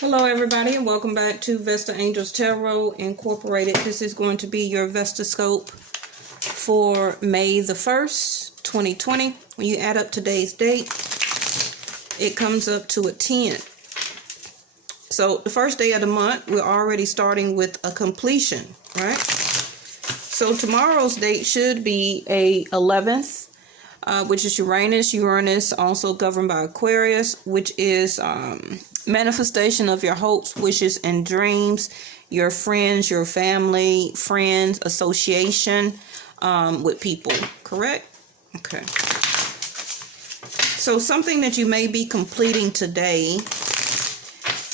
Hello everybody, and welcome back to Vesta Angels Tarot Incorporated. This is going to be your Vestascope for May the 1st, 2020. When you add up today's date, it comes up to a 10. So the first day of the month, we're already starting with a completion, right? So tomorrow's date should be a 11th, which is Uranus, also governed by Aquarius, which is manifestation of your hopes, wishes, and dreams, your friends, your family, friends, association with people, correct? Okay. So something that you may be completing today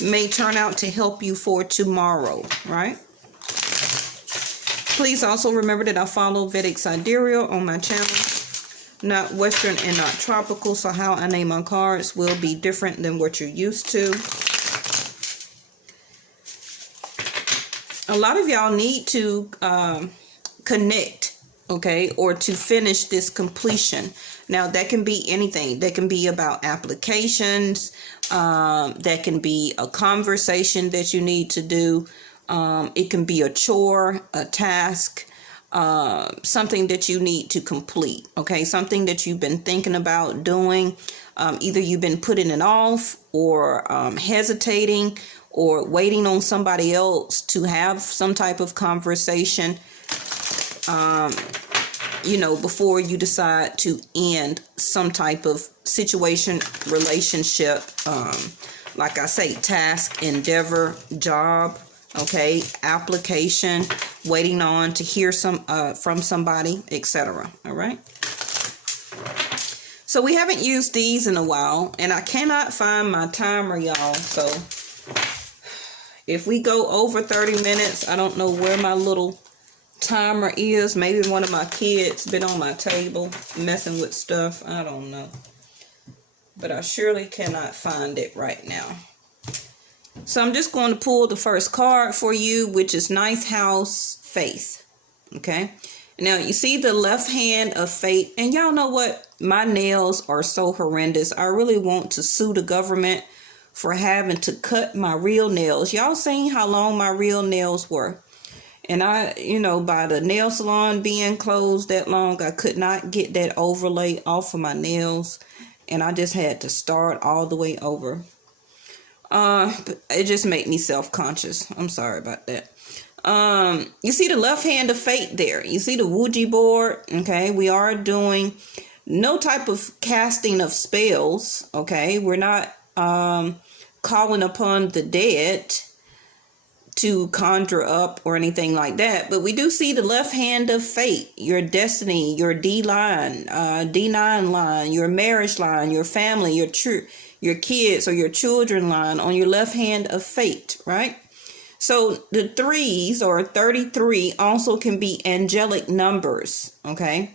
may turn out to help you for tomorrow, right? Please also remember that I follow Vedic Sidereal on my channel. Not Western and not tropical, so how I name my cards will be different than what you're used to. A lot of y'all need to connect, okay, or to finish this completion. Now, that can be anything. That can be about applications. That can be a conversation that you need to do. It can be a chore, a task. Something that you need to complete, okay? Something that you've been thinking about doing. Either you've been putting it off or hesitating or waiting on somebody else to have some type of conversation, before you decide to end some type of situation, relationship, like I say, task, endeavor, job, okay, application, waiting on to hear from somebody, etc. All right. So we haven't used these in a while, and I cannot find my timer, y'all. So if we go over 30 minutes, I don't know where my little timer is. Maybe one of my kids been on my table messing with stuff. I don't know. But I surely cannot find it right now. So I'm just going to pull the first card for you, which is Ninth House, Faith. Okay. Now, you see the left hand of fate. And y'all know what? My nails are so horrendous. I really want to sue the government for having to cut my real nails. Y'all seen how long my real nails were. And by the nail salon being closed that long, I could not get that overlay off of my nails. And I just had to start all the way over. It just made me self-conscious. I'm sorry about that. You see the left hand of fate there. You see the Ouija board. Okay. We are doing no type of casting of spells. Okay. We're not, calling upon the dead to conjure up or anything like that. But we do see the left hand of fate, your destiny, your D line, D9 line, your marriage line, your family, your kids or your children line on your left hand of fate, right? So the 3s or 33 also can be angelic numbers, okay?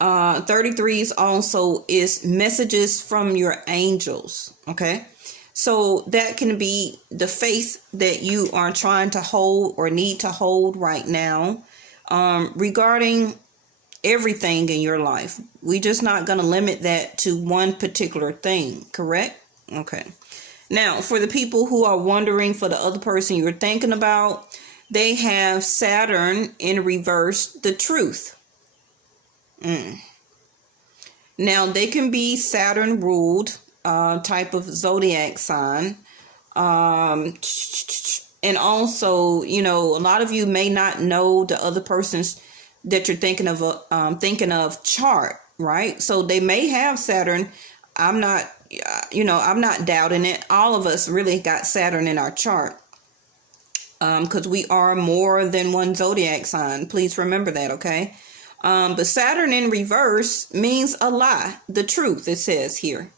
33s also is messages from your angels, okay? So that can be the faith that you are trying to hold or need to hold right now, regarding everything in your life. We're just not going to limit that to one particular thing, correct? Okay. Now, for the people who are wondering, for the other person you're thinking about, they have Saturn in reverse, the truth. Now, they can be Saturn ruled type of zodiac sign. And also, a lot of you may not know the other person's that you're thinking of chart, right? So they may have Saturn. I'm not doubting it. All of us really got Saturn in our chart, because we are more than one zodiac sign. Please remember that, okay? But Saturn in reverse means a lie, the truth, it says here.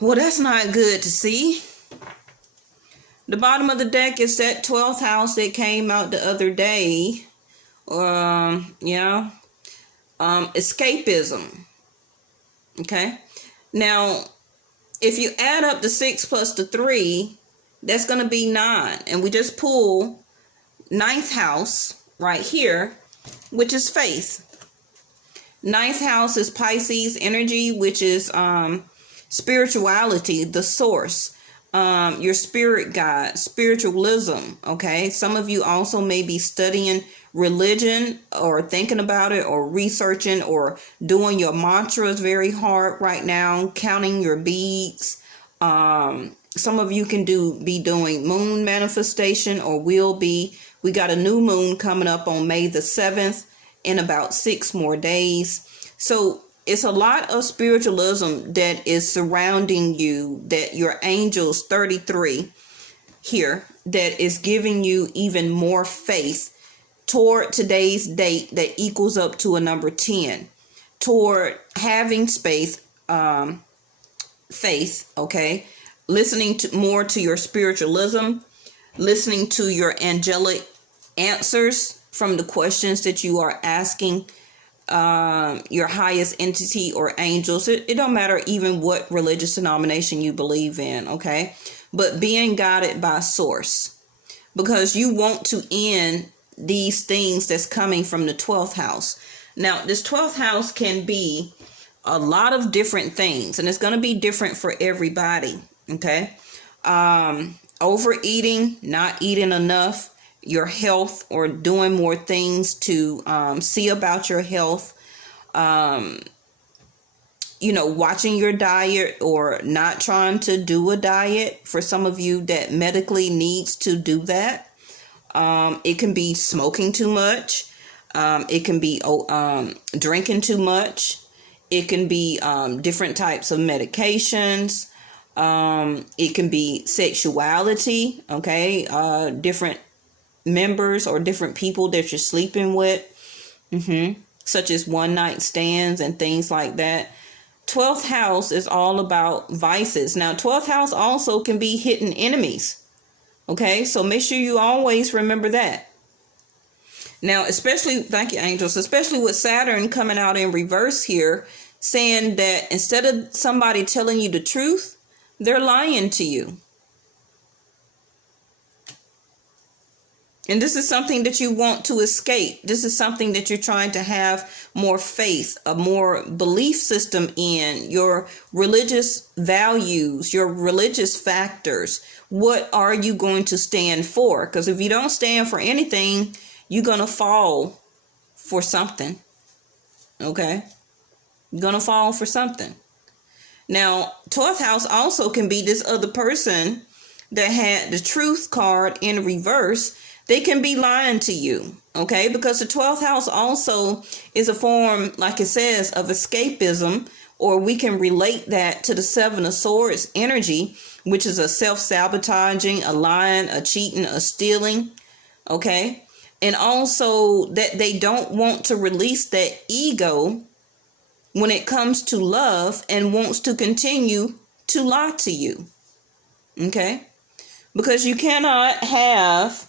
Well, that's not good to see. The bottom of the deck is that 12th house that came out the other day. Escapism. Okay. Now, if you add up the 6 plus the 3, that's going to be 9. And we just pull 9th house right here, which is faith. Ninth house is Pisces energy, which is spirituality, the source, your spirit guide, spiritualism. Okay, some of you also may be studying religion or thinking about it or researching or doing your mantras very hard right now, counting your beads. Some of you can be doing moon manifestation or will be. We got a new moon coming up on May the 7th in about 6 more days. So it's a lot of spiritualism that is surrounding you, that your angels 33 here, that is giving you even more faith toward today's date that equals up to a number 10, toward having faith, okay? Listening to more to your spiritualism, listening to your angelic answers from the questions that you are asking your highest entity or angels. It don't matter even what religious denomination you believe in, okay? But being guided by source, because you want to end these things that's coming from the 12th house. Now, this 12th house can be a lot of different things, and it's going to be different for everybody, okay? Overeating, not eating enough, your health, or doing more things to see about your health, watching your diet or not trying to do a diet for some of you that medically needs to do that. It can be smoking too much. It can be drinking too much. It can be different types of medications. It can be sexuality, okay? Different members or different people that you're sleeping with, such as one night stands and things like that. 12th house is all about vices. Now, 12th house also can be hidden enemies, okay? So make sure you always remember that. Now, especially, thank you, angels, especially with Saturn coming out in reverse here, saying that instead of somebody telling you the truth, they're lying to you. And this is something that you want to escape. This is something that you're trying to have more faith, a more belief system in, your religious values, your religious factors. What are you going to stand for? Because if you don't stand for anything, you're going to fall for something. Okay? You're going to fall for something. Now, 12th house also can be this other person that had the truth card in reverse. They can be lying to you, okay? Because the 12th house also is a form, like it says, of escapism, or we can relate that to the 7 of Swords energy, which is a self-sabotaging, a lying, a cheating, a stealing, okay? And also that they don't want to release that ego when it comes to love and wants to continue to lie to you, okay? Because you cannot have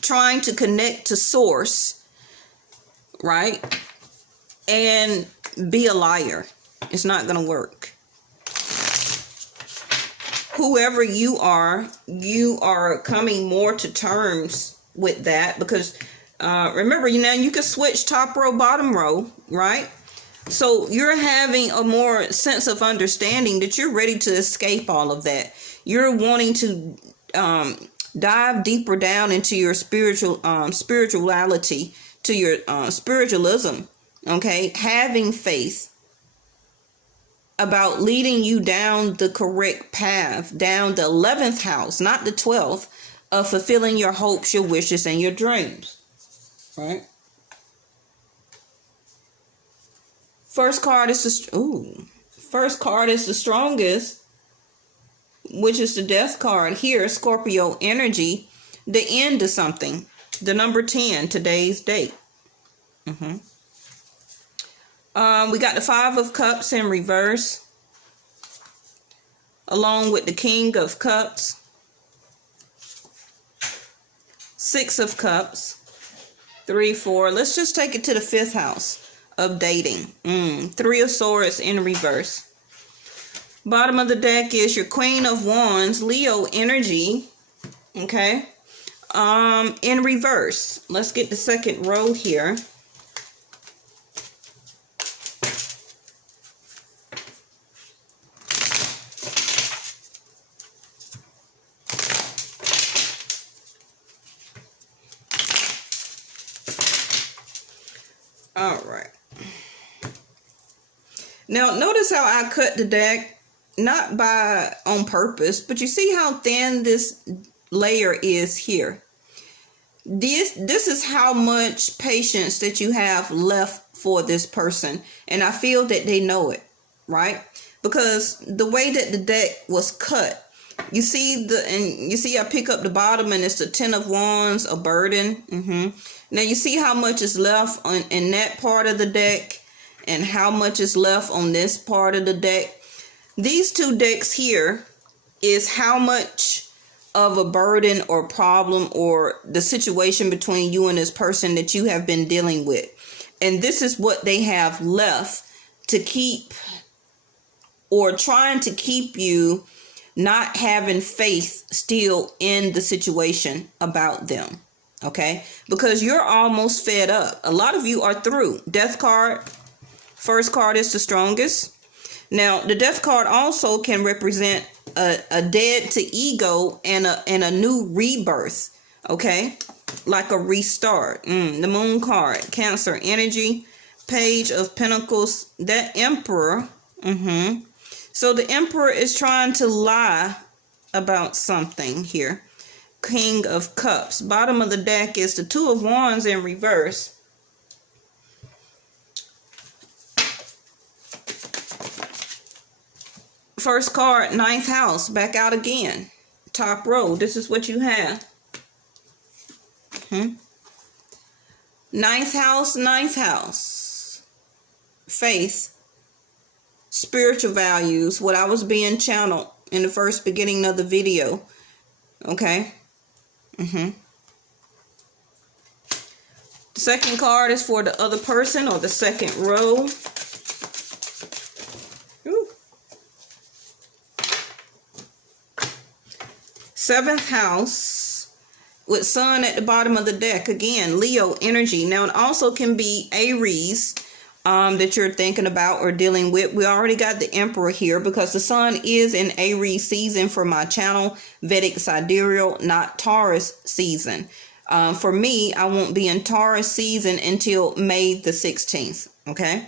trying to connect to source, right, and be a liar. It's not going to work. Whoever you are coming more to terms with that, because remember, you can switch top row, bottom row, right? So you're having a more sense of understanding that you're ready to escape all of that. You're wanting to dive deeper down into your spirituality, to your spiritualism, okay? Having faith about leading you down the correct path, down the 11th house, not the 12th, of fulfilling your hopes, your wishes, and your dreams, right? First card is the strongest, which is the death card here, Scorpio energy, the end of something, the number 10, today's date. We got the 5 of Cups in reverse, along with the King of Cups, 6 of Cups, 3, 4. Let's just take it to the 5th house of dating. 3 of Swords in reverse. Bottom of the deck is your Queen of Wands, Leo energy, okay, in reverse. Let's get the second row here. All right. Now, notice how I cut the deck, not by on purpose, but you see how thin this layer is here. This is how much patience that you have left for this person. And I feel that they know it, right? Because the way that the deck was cut, you see I pick up the bottom and it's the 10 of Wands, a burden. Now you see how much is left in that part of the deck and how much is left on this part of the deck. These two decks here is how much of a burden or problem or the situation between you and this person that you have been dealing with. And this is what they have left to keep, or trying to keep you not having faith still in the situation about them. Okay? Because you're almost fed up. A lot of you are through. Death card. First card is the strongest. Now, the death card also can represent a dead to ego and a new rebirth. Okay? Like a restart. The moon card. Cancer energy. Page of Pentacles. That Emperor. So the Emperor is trying to lie about something here. King of Cups. Bottom of the deck is the Two of Wands in reverse. First card, ninth house, back out again. Top row, this is what you have. Ninth house. Faith. Spiritual values, what I was being channeled in the first beginning of the video. Okay. The second card is for the other person, or the second row. Seventh house with sun at the bottom of the deck. Again, Leo energy. Now, it also can be Aries that you're thinking about or dealing with. We already got the Emperor here because the sun is in Aries season for my channel, Vedic Sidereal, not Taurus season. For me, I won't be in Taurus season until May the 16th. Okay.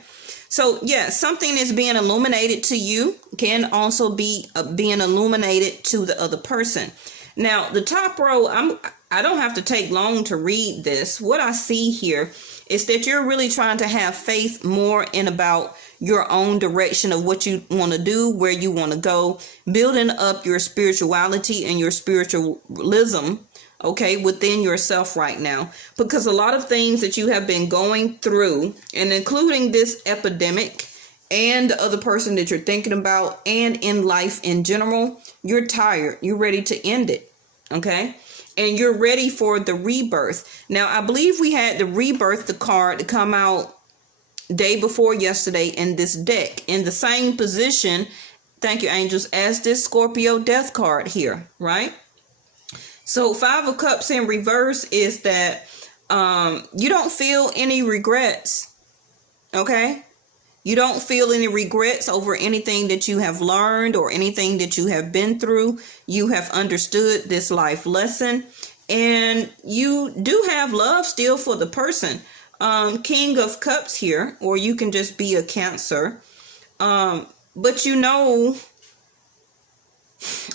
So, yeah, something is being illuminated to you, can also be being illuminated to the other person. Now, the top row, I don't have to take long to read this. What I see here is that you're really trying to have faith more in about your own direction of what you want to do, where you want to go, building up your spirituality and your spiritualism, okay, within yourself right now. Because a lot of things that you have been going through, and including this epidemic and the other person that you're thinking about, and in life in general, you're tired. You're ready to end it, okay? And you're ready for the rebirth. Now, I believe we had the rebirth, the card, to come out day before yesterday in this deck, in the same position, thank you, angels, as this Scorpio death card here, right? So 5 of Cups in reverse is that you don't feel any regrets, okay? You don't feel any regrets over anything that you have learned or anything that you have been through. You have understood this life lesson, and you do have love still for the person. King of Cups here, or you can just be a Cancer. But you know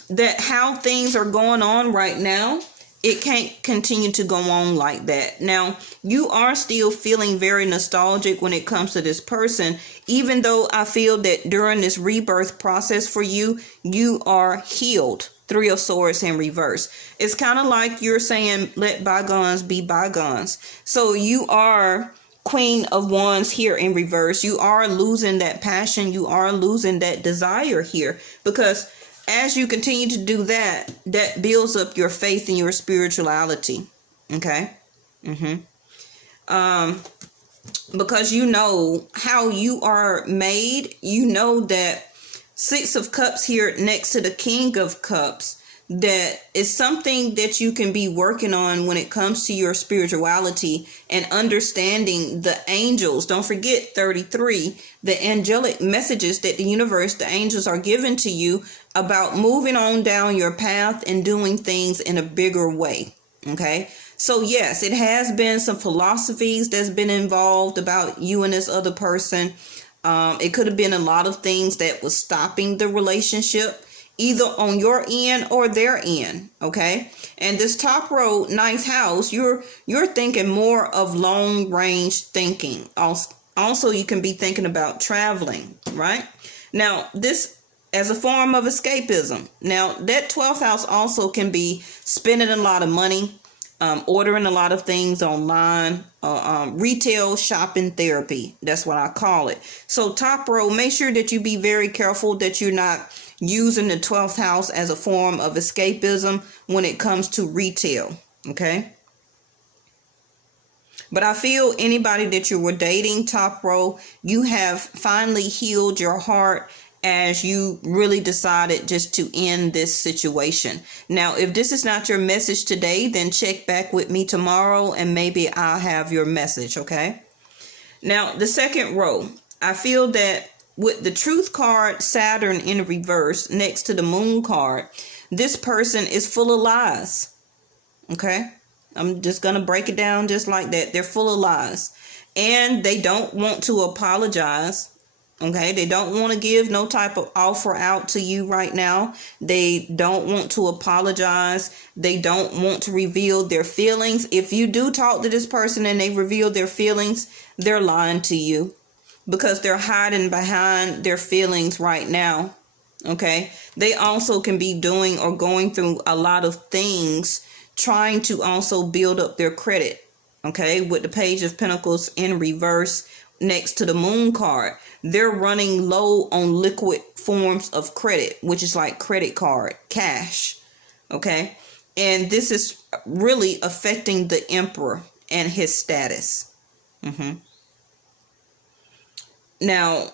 that how things are going on right now, it can't continue to go on like that. Now, you are still feeling very nostalgic when it comes to this person, even though I feel that during this rebirth process for you, you are healed. 3 of Swords in reverse. It's kind of like you're saying, let bygones be bygones. So you are Queen of Wands here in reverse. You are losing that passion. You are losing that desire here, because as you continue to do that, that builds up your faith in your spirituality. Okay. Because you know how you are made. You know that 6 of Cups here next to the King of Cups, that is something that you can be working on when it comes to your spirituality and understanding the angels. Don't forget 33, the angelic messages that the universe, the angels are giving to you about moving on down your path and doing things in a bigger way. Okay. So yes, it has been some philosophies that's been involved about you and this other person. It could have been a lot of things that was stopping the relationship, either on your end or their end. Okay. And this top row, ninth house, you're thinking more of long range thinking. Also, you can be thinking about traveling, right? Now, this as a form of escapism. Now, that 12th house also can be spending a lot of money, ordering a lot of things online, retail shopping therapy. That's what I call it. So top row, make sure that you be very careful that you're not using the 12th house as a form of escapism when it comes to retail. Okay. But I feel anybody that you were dating, top row, you have finally healed your heart as you really decided just to end this situation. Now, if this is not your message today, then check back with me tomorrow and maybe I'll have your message, okay? Now, the second row, I feel that with the Truth card, Saturn in reverse, next to the Moon card, this person is full of lies, okay? I'm just going to break it down just like that. They're full of lies. And they don't want to apologize. Okay, they don't want to give no type of offer out to you right now. They don't want to apologize. They don't want to reveal their feelings. If you do talk to this person and they reveal their feelings, they're lying to you because they're hiding behind their feelings right now. Okay, they also can be doing or going through a lot of things, trying to also build up their credit. Okay, with the Page of Pentacles in reverse next to the Moon card, they're running low on liquid forms of credit, which is like credit card, cash. Okay. And this is really affecting the Emperor and his status. Now,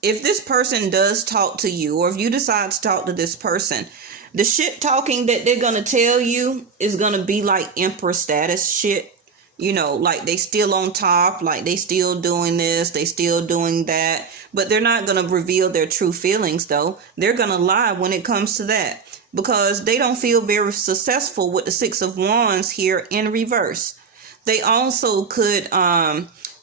if this person does talk to you, or if you decide to talk to this person, the shit talking that they're going to tell you is going to be like Emperor status shit. You know, like they still on top, like they still doing this, they still doing that. But they're not going to reveal their true feelings, though. They're going to lie when it comes to that because they don't feel very successful with the Six of Wands here in reverse. They also could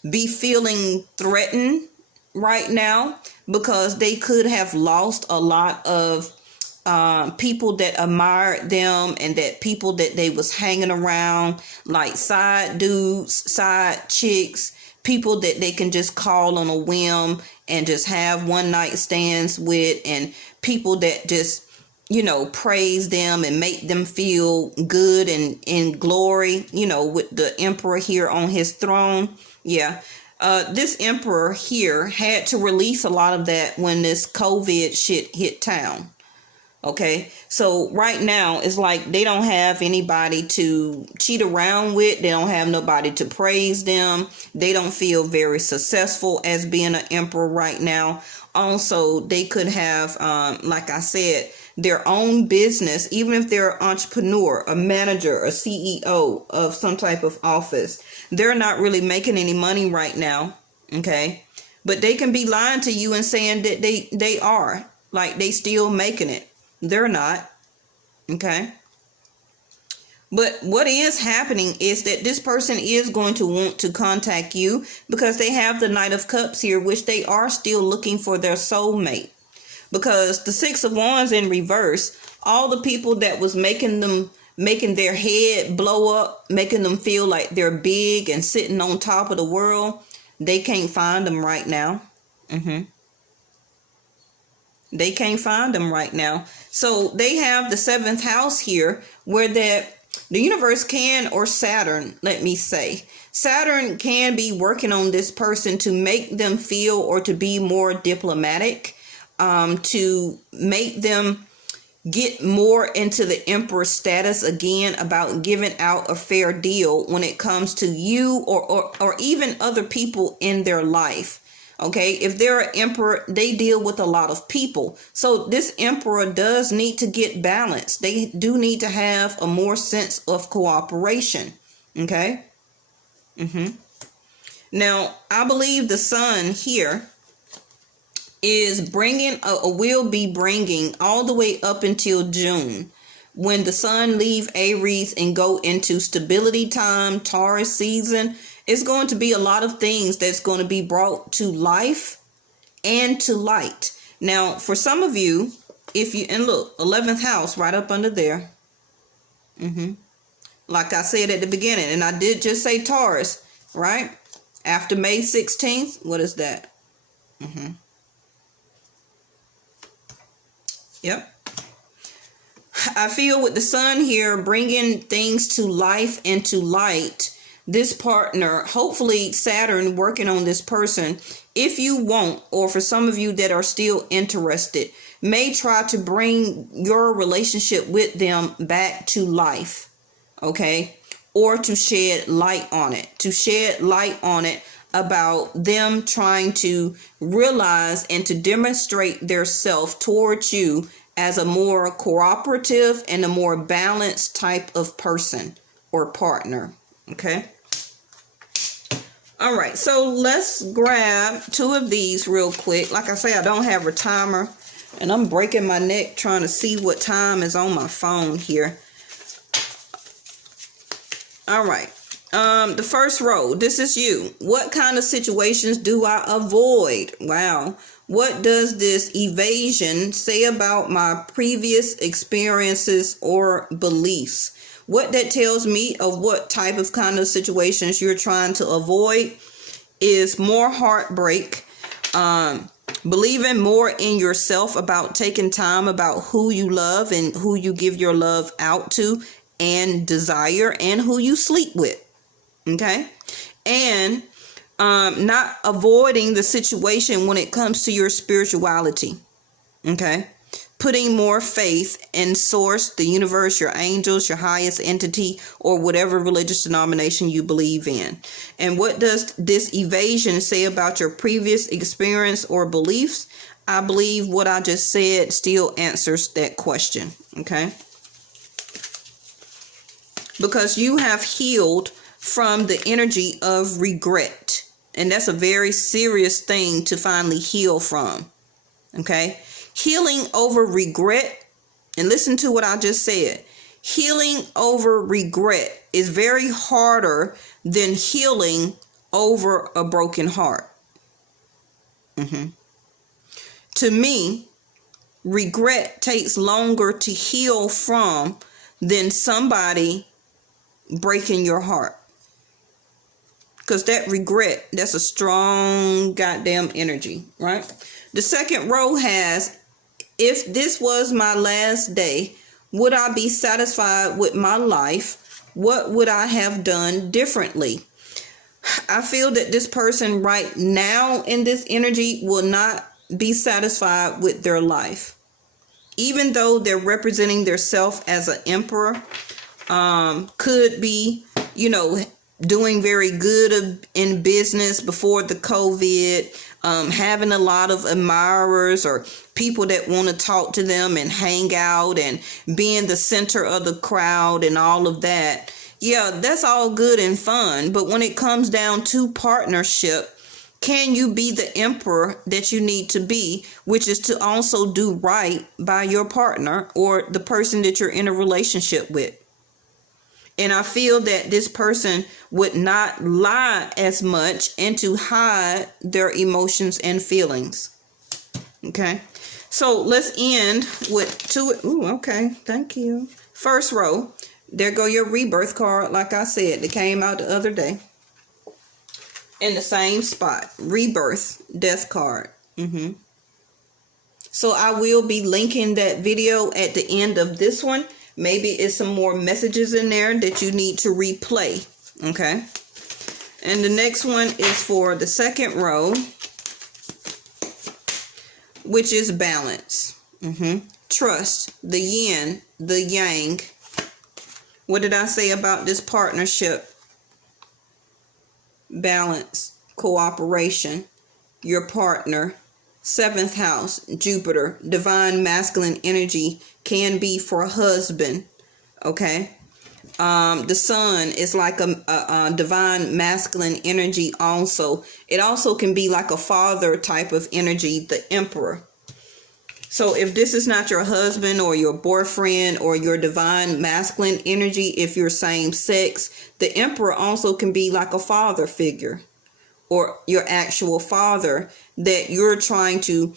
be feeling threatened right now because they could have lost a lot of people that admired them and that people that they was hanging around, like side dudes, side chicks, people that they can just call on a whim and just have one night stands with, and people that just, you know, praise them and make them feel good and in glory, you know, with the Emperor here on his throne. Yeah. This Emperor here had to release a lot of that when this COVID shit hit town. Okay, so right now it's like they don't have anybody to cheat around with. They don't have nobody to praise them. They don't feel very successful as being an emperor right now. Also, they could have, like I said, their own business, even if they're an entrepreneur, a manager, a CEO of some type of office. They're not really making any money right now. Okay, but they can be lying to you and saying that they are, like they still making it. They're not. Okay. But what is happening is that this person is going to want to contact you because they have the Knight of Cups here, which they are still looking for their soulmate. Because the Six of Wands in reverse, all the people that was making their head blow up, making them feel like they're big and sitting on top of the world, they can't find them right now. They can't find them right now. So they have the 7th house here where the universe can, or Saturn, let me say, Saturn can be working on this person to make them feel or to be more diplomatic, to make them get more into the Emperor status again about giving out a fair deal when it comes to you or even other people in their life. Okay, if they're an emperor, they deal with a lot of people. So this emperor does need to get balanced. They do need to have a more sense of cooperation. Okay. Now, I believe the sun here is bringing, will be bringing all the way up until June, when the sun leave Aries and go into stability time, Taurus season, it's going to be a lot of things that's going to be brought to life and to light. Now, for some of you, if you, and look, 11th house right up under there. Like I said at the beginning, and I did just say Taurus, right? After May 16th, what is that? Yep. I feel with the sun here bringing things to life and to light, this partner, hopefully Saturn working on this person, if you won't, or for some of you that are still interested, may try to bring your relationship with them back to life, okay? Or to shed light on it, about them trying to realize and to demonstrate their self towards you as a more cooperative and a more balanced type of person or partner, okay? All right, so let's grab two of these real quick. Like I say, I don't have a timer, and I'm breaking my neck trying to see what time is on my phone here. All right, the first row, this is you. What kind of situations do I avoid? Wow. What does this evasion say about my previous experiences or beliefs? What that tells me of what type of kind of situations you're trying to avoid is more heartbreak, believing more in yourself, about taking time about who you love and who you give your love out to and desire, and who you sleep with, okay? And not avoiding the situation when it comes to your spirituality, okay? Putting more faith in source, the universe, your angels, your highest entity, or whatever religious denomination you believe in. And what does this evasion say about your previous experience or beliefs? I believe what I just said still answers that question, okay? Because you have healed from the energy of regret. And that's a very serious thing to finally heal from, okay? Healing over regret, and listen to what I just said. Healing over regret is very harder than healing over a broken heart. To me, regret takes longer to heal from than somebody breaking your heart. Because that regret, that's a strong goddamn energy, right? The second row has, if this was my last day, would I be satisfied with my life? What would I have done differently? I feel that this person right now in this energy will not be satisfied with their life. Even though they're representing their self as an emperor, could be, you know, doing very good in business before the COVID, having a lot of admirers or people that want to talk to them and hang out and being the center of the crowd and all of that. Yeah, that's all good and fun. But when it comes down to partnership, can you be the emperor that you need to be, which is to also do right by your partner or the person that you're in a relationship with? And I feel that this person would not lie as much and to hide their emotions and feelings. Okay. So let's end with two. Ooh, okay. Thank you. First row. There go your rebirth card. Like I said, it came out the other day. In the same spot. Rebirth. Death card. So I will be linking that video at the end of this one. Maybe it's some more messages in there that you need to replay. Okay. And the next one is for the second row, which is balance. Trust, the yin, the yang. What did I say about this partnership? Balance, cooperation, your partner. 7th house, Jupiter, divine masculine energy can be for a husband. Okay. The sun is like a divine masculine energy also. It also can be like a father type of energy, the emperor. So if this is not your husband or your boyfriend or your divine masculine energy, if you're same sex, the Emperor also can be like a father figure or your actual father that you're trying to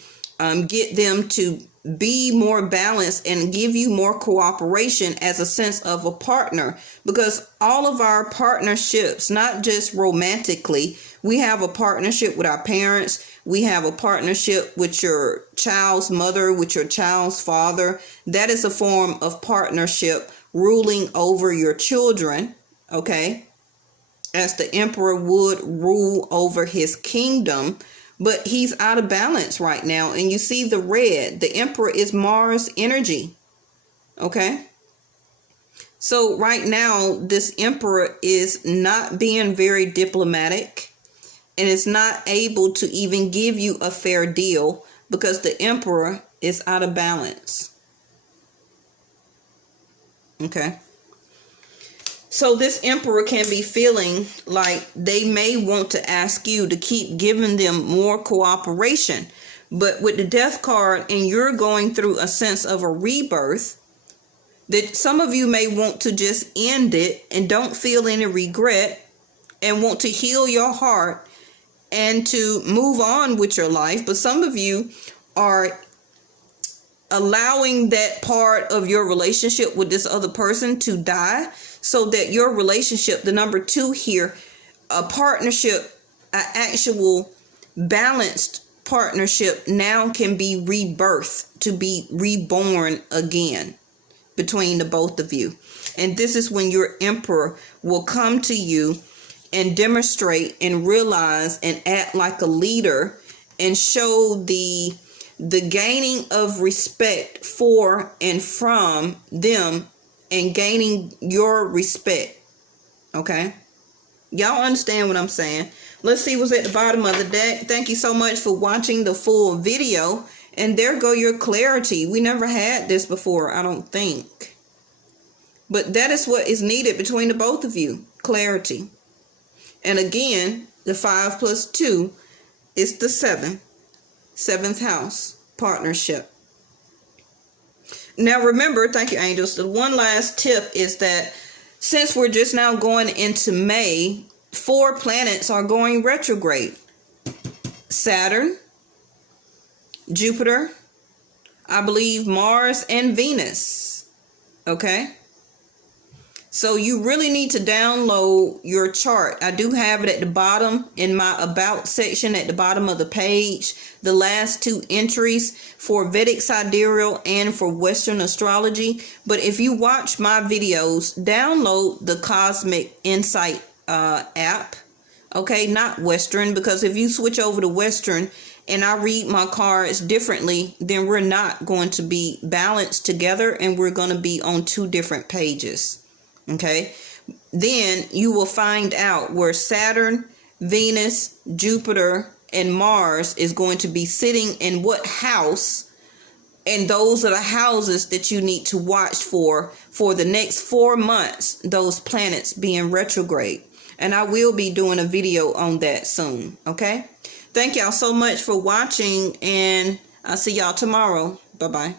get them to be more balanced and give you more cooperation as a sense of a partner. Because all of our partnerships, not just romantically, we have a partnership with our parents. We have a partnership with your child's mother, with your child's father. That is a form of partnership, ruling over your children, okay? As the Emperor would rule over his kingdom, but he's out of balance right now. And you see the red, the Emperor is Mars energy, okay? So right now, this Emperor is not being very diplomatic and is not able to even give you a fair deal because the Emperor is out of balance. Okay. So this Emperor can be feeling like they may want to ask you to keep giving them more cooperation. But with the Death card and you're going through a sense of a rebirth, that some of you may want to just end it and don't feel any regret and want to heal your heart and to move on with your life. But some of you are allowing that part of your relationship with this other person to die so that your relationship, the number 2 here, a partnership, an actual balanced partnership now can be rebirthed, to be reborn again between the both of you. And this is when your Emperor will come to you and demonstrate and realize and act like a leader and show the gaining of respect for and from them and gaining your respect. Okay? Y'all understand what I'm saying? Let's see what's at the bottom of the deck. Thank you so much for watching the full video. And there go your clarity. We never had this before, I don't think. But that is what is needed between the both of you. Clarity. And again, the 5 plus 2 is the 7. 7th house. Partnership. Now remember, thank you angels, the one last tip is that since we're just now going into May, 4 planets are going retrograde. Saturn, Jupiter, I believe Mars and Venus. Okay? So you really need to download your chart. I do have it at the bottom in my about section at the bottom of the page. The last 2 entries for Vedic Sidereal and for Western astrology. But if you watch my videos, download the Cosmic Insight app. Okay, not Western, because if you switch over to Western and I read my cards differently, then we're not going to be balanced together and we're going to be on 2 different pages. Okay, then you will find out where Saturn, Venus, Jupiter, and Mars is going to be sitting in what house. And those are the houses that you need to watch for the next 4 months, those planets being retrograde. And I will be doing a video on that soon. Okay, thank y'all so much for watching, and I'll see y'all tomorrow. Bye-bye.